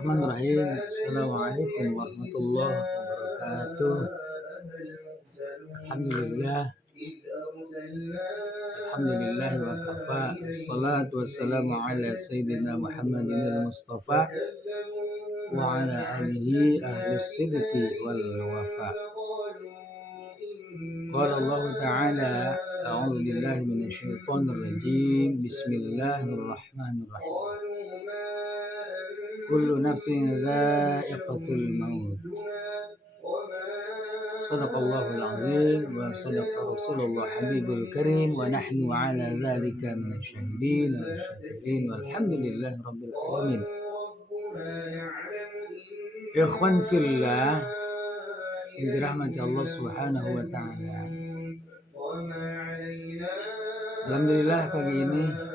Bismillahirrahmanirrahim. Assalamualaikum warahmatullahi wabarakatuh. Alhamdulillah. Alhamdulillah wa kafa. Wassalatu wassalamu ala sayyidina Muhammadin al-Mustafa wa ala alihi ahli sidqi wal wafa. Qala Allah Ta'ala, a'udzu billahi minasyaitonir rajim. Bismillahirrahmanirrahim. Kullu nafsin dha'iqatul maut. Sadaqallahul azim wa sadaqa Rasulullah Habibul Karim wa nahnu ala dzalika minasyahidin wa syakirin walhamdulillahi rabbil alamin. Ikhwan fillah yang dirahmati Allah Subhanahu wa taala. Alhamdulillah pagi ini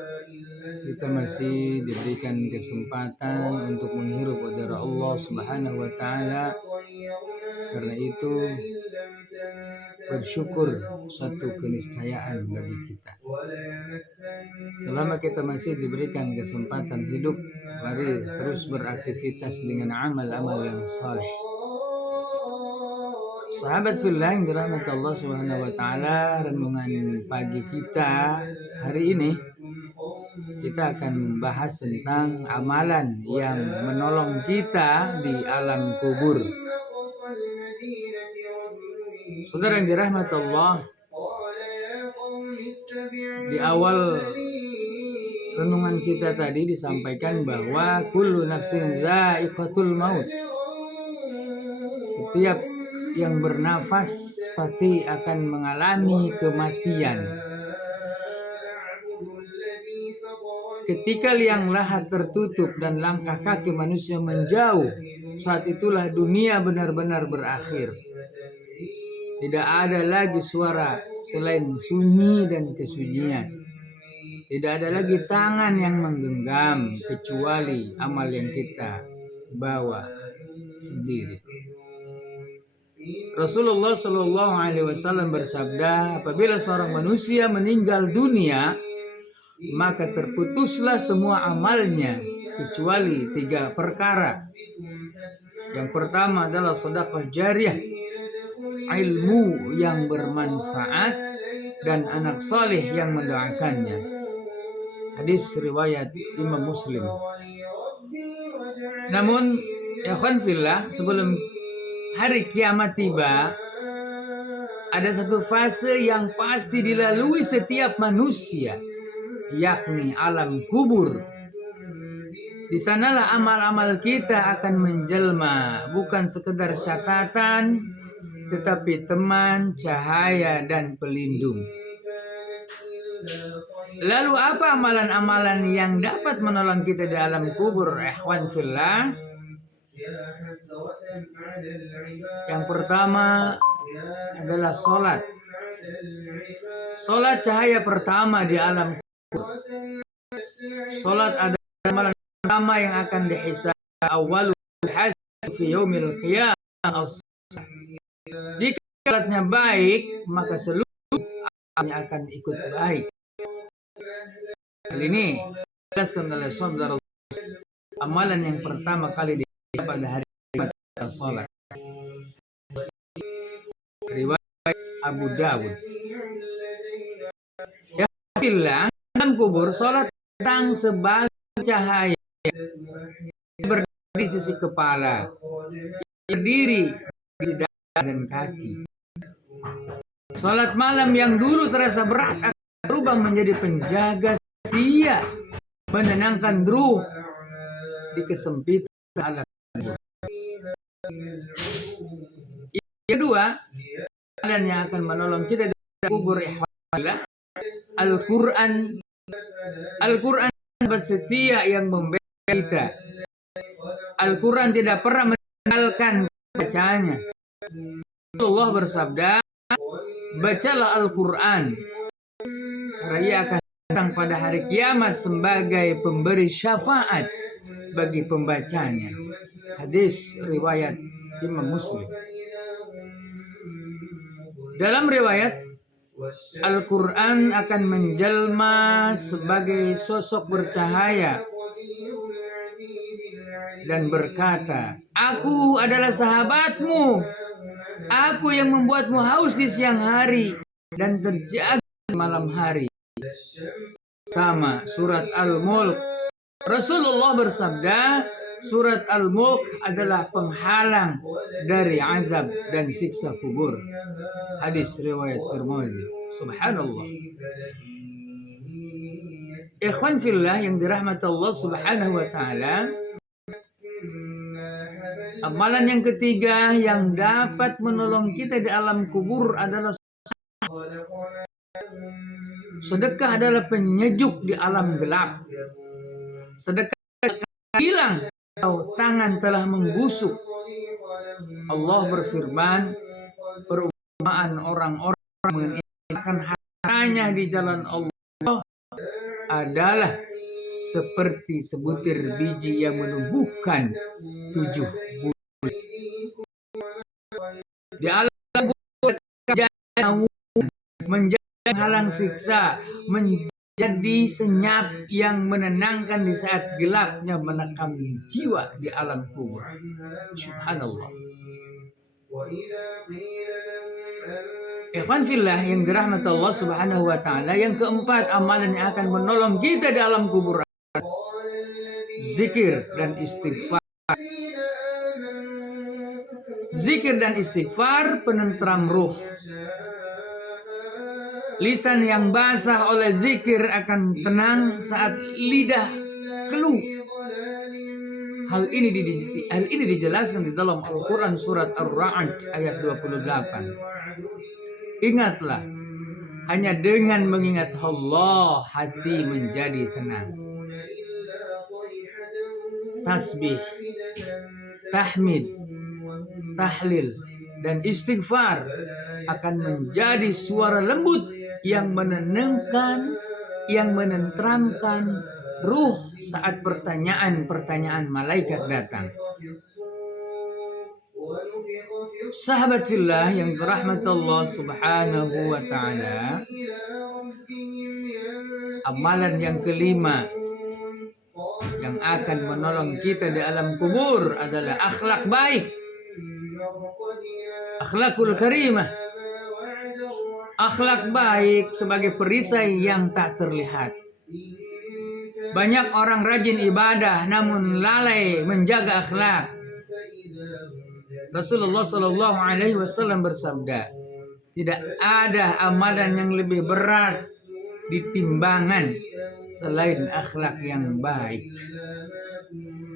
kita masih diberikan kesempatan untuk menghirup udara Allah Subhanahu wa taala. Karena itu bersyukur suatu keniscayaan bagi kita. Selama kita masih diberikan kesempatan hidup, mari terus beraktivitas dengan amal-amal yang saleh. Sahabat fillah yang dirahmati Allah Subhanahu wa taala, renungan pagi kita hari ini kita akan membahas tentang amalan yang menolong kita di alam kubur. Saudara yang dirahmati Allah, di awal renungan kita tadi disampaikan bahwa kullu nafsin dha'iqatul maut. Setiap yang bernafas pasti akan mengalami kematian. Ketika liang lahat tertutup dan langkah kaki manusia menjauh, saat itulah dunia benar-benar berakhir. Tidak ada lagi suara selain sunyi dan kesunyian. Tidak ada lagi tangan yang menggenggam kecuali amal yang kita bawa sendiri. Rasulullah Shallallahu Alaihi Wasallam bersabda, apabila seorang manusia meninggal dunia, maka terputuslah semua amalnya kecuali 3 perkara. Yang pertama adalah sedekah jariyah, ilmu yang bermanfaat, dan anak saleh yang mendoakannya. Hadis riwayat Imam Muslim. Namun, ya ikhwan fillah, sebelum hari kiamat tiba, ada satu fase yang pasti dilalui setiap manusia, yakni alam kubur. Di sanalah amal-amal kita akan menjelma, bukan sekedar catatan, tetapi teman, cahaya, dan pelindung. Lalu apa amalan-amalan yang dapat menolong kita di alam kubur, ikhwan fillah? Yang pertama adalah sholat. Sholat cahaya pertama di alam kubur. Sholat adalah amalan pertama yang akan dihisab awalul hasab fi yaumil qiyamah. Jika sholatnya baik, maka seluruh amalnya akan ikut baik. Hal ini dijelaskan oleh saudara amalan yang pertama kali pada hari sholat. Riwayat Abu Dawud. Ya fillah, dalam kubur sholat datang sebagai cahaya berdiri di sisi kepala, berdiri di dada dan kaki. Sholat malam yang dulu terasa berat akan berubah menjadi penjaga setia, menenangkan ruh di kesempitan alam kubur. Yang kedua, amalan yang akan menolong kita di kubur adalah Al-Quran. Al-Quran bersetia yang membela kita. Al-Quran tidak pernah meninggalkan bacanya. Allah bersabda, bacalah Al-Quran, karena ia akan datang pada hari kiamat sebagai pemberi syafaat bagi pembacanya. Hadis riwayat Imam Muslim. Dalam riwayat, Al-Quran akan menjelma sebagai sosok bercahaya dan berkata, "Aku adalah sahabatmu. Aku yang membuatmu haus di siang hari dan terjaga di malam hari." Pertama, surat Al-Mulk. Rasulullah bersabda, surat Al-Mulk adalah penghalang dari azab dan siksa kubur. Hadis riwayat Tirmidzi. Subhanallah. Ikhwan fillah yang dirahmati Allah Subhanahu wa taala, amalan yang ketiga yang dapat menolong kita di alam kubur adalah sedekah. Adalah penyejuk di alam gelap. Sedekah hilang atau tangan telah membusuk. Allah berfirman, perumpamaan orang-orang menginfakkan hartanya di jalan Allah adalah seperti sebutir biji yang menumbuhkan 7 bulan. Di alam kubur menjadi halang siksa, menjadi senyap yang menenangkan di saat gelapnya menekam jiwa di alam kubur. Subhanallah. Ikhwan fillah yang dirahmati Allah Subhanahu wa taala, yang keempat amalan yang akan menolong kita di alam kubur, zikir dan istighfar. Zikir dan istighfar penentram ruh. Lisan yang basah oleh zikir akan tenang saat lidah keluh. Hal ini dijelaskan di dalam Al-Quran surat Ar-Ra'd ayat 28. Ingatlah, hanya dengan mengingat Allah hati menjadi tenang. Tasbih, tahmid, tahlil, dan istighfar akan menjadi suara lembut yang menenangkan, yang menenteramkan ruh saat pertanyaan-pertanyaan malaikat datang. Sahabat fillah yang dirahmati Allah Subhanahu wa taala, amalan yang kelima yang akan menolong kita di alam kubur adalah akhlak baik. Akhlakul karimah. Akhlak baik sebagai perisai yang tak terlihat. Banyak orang rajin ibadah namun lalai menjaga akhlak. Rasulullah Shallallahu Alaihi Wasallam bersabda, tidak ada amalan yang lebih berat di timbangan selain akhlak yang baik.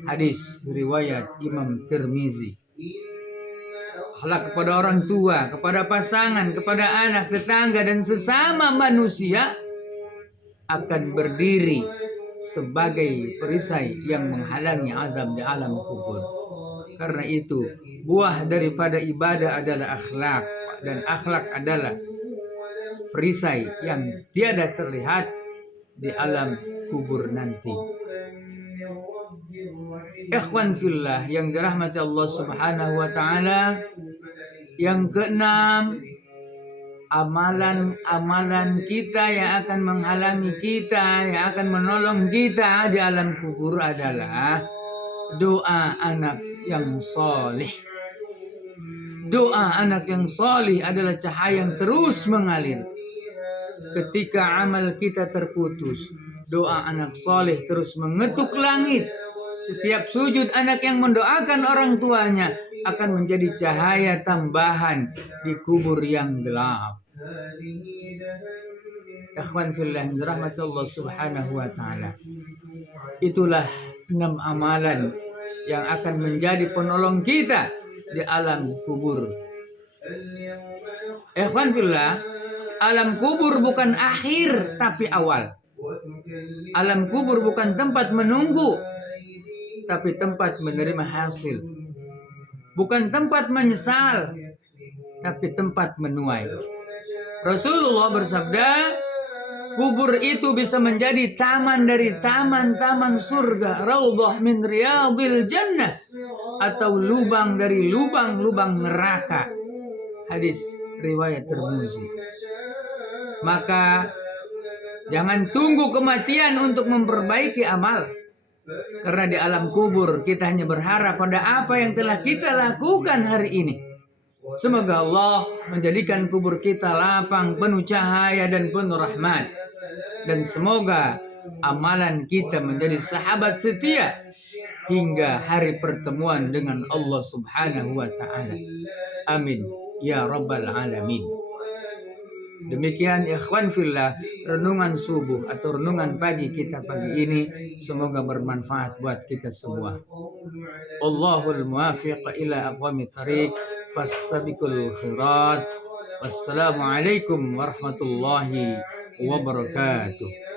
Hadis riwayat Imam Tirmizi. Akhlak kepada orang tua, kepada pasangan, kepada anak, tetangga, dan sesama manusia akan berdiri sebagai perisai yang menghalangi azab di alam kubur. Karena itu, buah daripada ibadah adalah akhlak, dan akhlak adalah perisai yang tiada terlihat di alam kubur nanti. Ikhwan fillah yang dirahmati Allah Subhanahu wa taala, yang keenam, amalan-amalan kita yang akan menghalangi kita, yang akan menolong kita di alam kubur adalah doa anak yang soleh. Doa anak yang soleh adalah cahaya yang terus mengalir. Ketika amal kita terputus, doa anak soleh terus mengetuk langit. Setiap sujud anak yang mendoakan orang tuanya akan menjadi cahaya tambahan di kubur yang gelap. Ikhwan fillah yang dirahmati Allah Subhanahu wa taala. Itulah 6 amalan yang akan menjadi penolong kita di alam kubur. Ikhwan fillah, alam kubur bukan akhir tapi awal. Alam kubur bukan tempat menunggu tapi tempat menerima hasil. Bukan tempat menyesal tapi tempat menuai. Rasulullah bersabda, kubur itu bisa menjadi taman dari taman-taman surga, raudhah min riyadil jannah, atau lubang dari lubang-lubang neraka. Hadis riwayat Tirmizi. Maka jangan tunggu kematian untuk memperbaiki amal. Karena di alam kubur kita hanya berharap pada apa yang telah kita lakukan hari ini. Semoga Allah menjadikan kubur kita lapang, penuh cahaya dan penuh rahmat. Dan semoga amalan kita menjadi sahabat setia hingga hari pertemuan dengan Allah Subhanahu wa taala. Amin ya rabbal alamin. Demikian ikhwan fillah renungan subuh atau renungan pagi kita pagi ini, semoga bermanfaat buat kita semua. Allahul muwafiq ila aqwamit thariq, fastabiqul khairat. Wassalamualaikum warahmatullahi wabarakatuh.